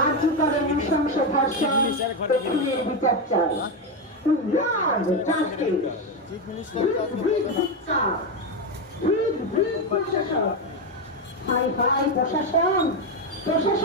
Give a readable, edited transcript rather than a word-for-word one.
আর্যিকরের নৃশংস ধর্ষণ ও খুনের বিচার চাই। প্রশাসন, হাই হাই প্রশাসন, প্রশাসন